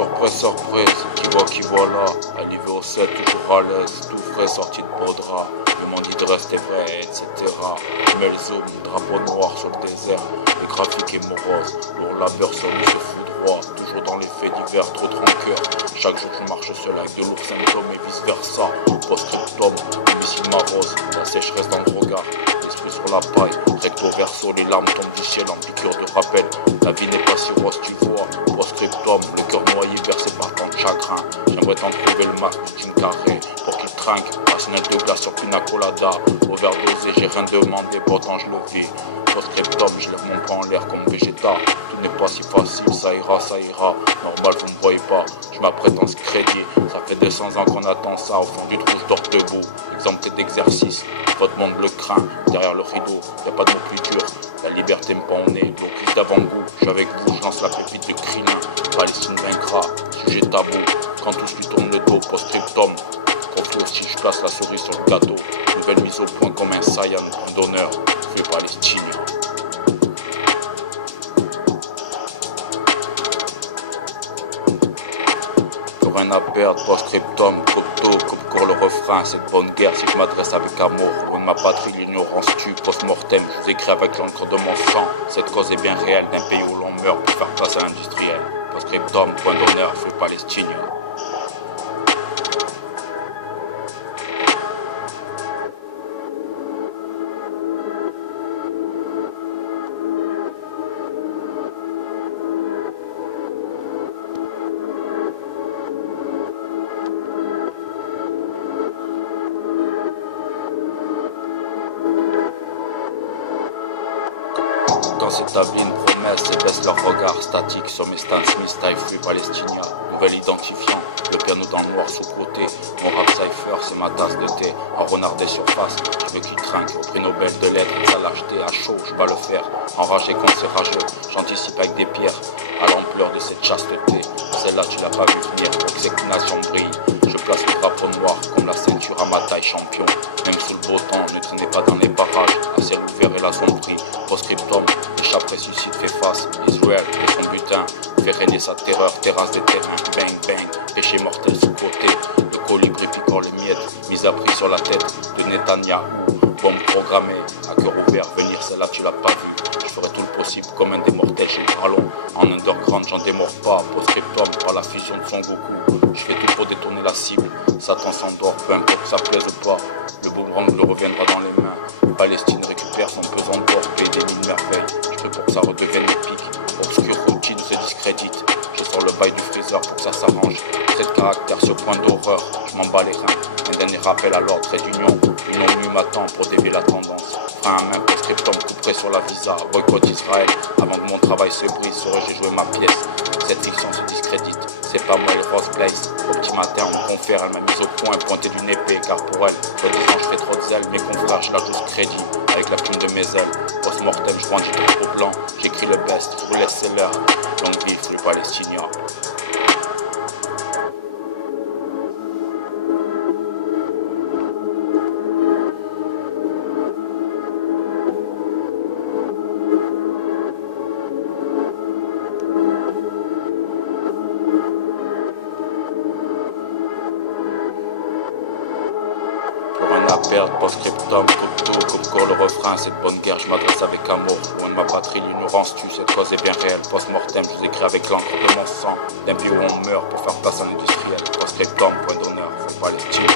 Surprise, surprise, qui voit là, arrivé au set, toujours à l'aise, tout frais, sorti de Baudra. Le monde dit de rester vrai, etc. Je mets le zoom, drapeau noir sur le désert, le graphique est morose, lourd labeur sur lui se fout droit, toujours dans les faits divers, trop de rancœur. Chaque jour je marche seul avec de lourds symptômes et vice versa. Post-scriptum, domicile m'arrose, la sécheresse dans le regard. L'esprit sur la paille, recto verso, les larmes tombent du ciel en piqûre de rappel. La vie n'est pas si rose, tu vois. Post-scriptum, le cœur noyé, versé par tant de chagrin. J'aimerais t'en trouver le masque du Jim Carrey pour qu'il trinque. Arsenal de glace sur pina colada. Overdosé, j'ai rien demandé, pourtant je le vis. Post-scriptum, je lève mon poing en l'air comme Vegeta. Tout n'est pas si facile, ça ira, ça ira. Normal, vous me voyez pas, je m'apprête en ce crédit. Ça fait 200 ans qu'on attend ça, au fond du trou, je dors debout. Exempté d'exercice, votre monde le craint. Derrière le rideau, y'a pas de mots plus durs. La liberté me pend au nez, l'eau prise d'avant-goût. Je suis avec vous, je lance la pépite de Krillin. Palestine vaincra, sujet tabou. Quand tous lui tournent le dos, post-scriptum. Conflit aussi, je place la cerise sur le gâteau. Nouvelle mise au point comme un Saiyan d'honneur, fait palestinien. Rien à perdre, post-scriptum, cocteau, comme court le refrain, cette bonne guerre si je m'adresse avec amour, loin de ma patrie, l'ignorance tue, post-mortem, je vous écris avec l'encre de mon sang, cette cause est bien réelle d'un pays où l'on meurt pour faire place à l'industriel, post-scriptum, point d'honneur, feu palestinien. Quand s'établit une promesse et baisse leur regard statique sur mes Stan Smith, taille fruit palestinien, nouvel identifiant, le piano dans le noir sous-côté, mon rap cypher c'est ma tasse de thé, en renard des surfaces, je veux qu'il trinque, au prix Nobel de lettres, sa lâcheté à chaud, je vais le faire, enragé quand c'est rageux, j'anticipe avec des pierres, à l'ampleur de cette chasteté, celle-là tu l'as pas vu venir, exécration brille, je place le drapeau noir comme la ceinture à ma taille champion, même sous le beau temps, ne traînez pas dans les barrages, à ciel ouvert et la zone brille, post-scriptum, l'échappe ressuscite fait face, Israël et son butin, fait régner sa terreur, terrasse des terrains, bang bang, péché mortel sous côté, le colibri picore les miettes, mise à prix sur la tête de Netanyahou, bombe programmée, à cœur ouvert, venir celle-là tu l'as pas vu, je ferai tout le possible comme un des mortels chez le ballon, en underground j'en démords pas, post-scriptum par la fusion de son Goku, je fais tout pour détourner la cible, Satan s'endort, peu importe que ça plaise ou pas, le boomerang le reviendra dans les mains, Palestine récupère son pesant d'or, des mille merveilles, je fais pour que ça redevienne épique, obscure routine se discrédite, je sors le bail du freezer pour que ça s'arrange, trait de caractère sur point d'horreur, je m'en bats les reins, un dernier rappel à l'ordre, trait d'union, une ONU m'attend pour dévier la tendance, frein à main, post-scriptum couperé sur la visa, boycott Israël, avant que mon travail se brise, saurais-je jouer ma pièce, cette fiction se discrédite, c'est pas moi et Rose Place, au petit matin on me confère, elle m'a mise au point, pointée d'une épée, car pour elle, soi-disant je fais trop de zèle, mais qu'on flash la douce crédit, avec la plume de mes ailes, post-mortem je brandis le trop blanc, j'écris le best, je vous laisse c'est l'heure, longue vie les Palestiniens. Rien à perdre, post-scriptum, cocteau, comme court le refrain, cette bonne guerre, je m'adresse avec amour, loin de ma patrie, l'ignorance tue, cette cause est bien réelle, post-mortem, je vous écris avec l'encre de mon sang, d'un pays où on meurt pour faire place à l'industriel, post-scriptum, point d'honneur, faut Palestine.